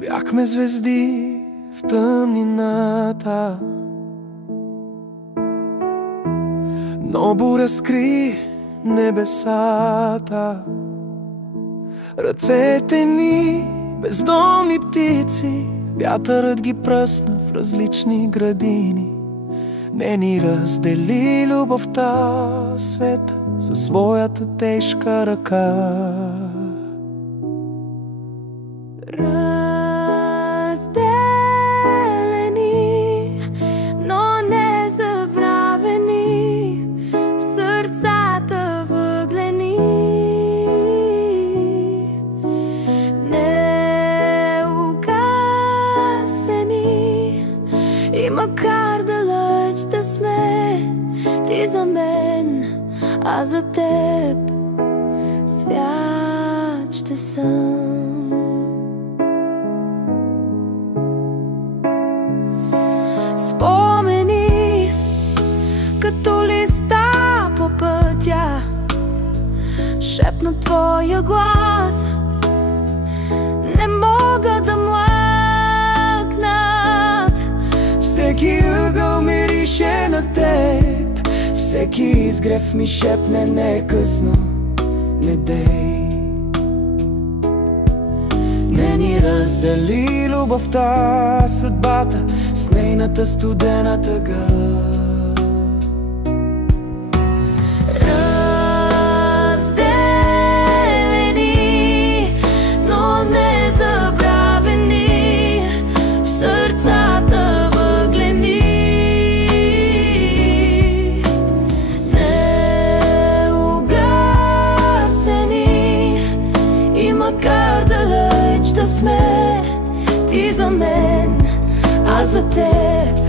Бяхме звезди в тъмнината, но буря скри небесата. Ръцете ни бездомни птици, вятърът ги пръсна в различни градини. Не ни раздели любовта, света със своята тежка ръка. Разделени, но не забравени, в сърцата въглени. Не угасени, и макар далеч да сме, ти за мен, а за теб свят ще съм. Спомени като листа по пътя, шепна твоя глас. Не мога да млъкнат. Всеки ъгъл мирише на теб, всеки изгрев ми шепне: не е късно, не дей. Не ни раздели любовта, съдбата с нейната студена тъга. Разделени, но не забравени, в сърцата въглени. Не угасени, и макар далеч да сме, ти за мен, а за теб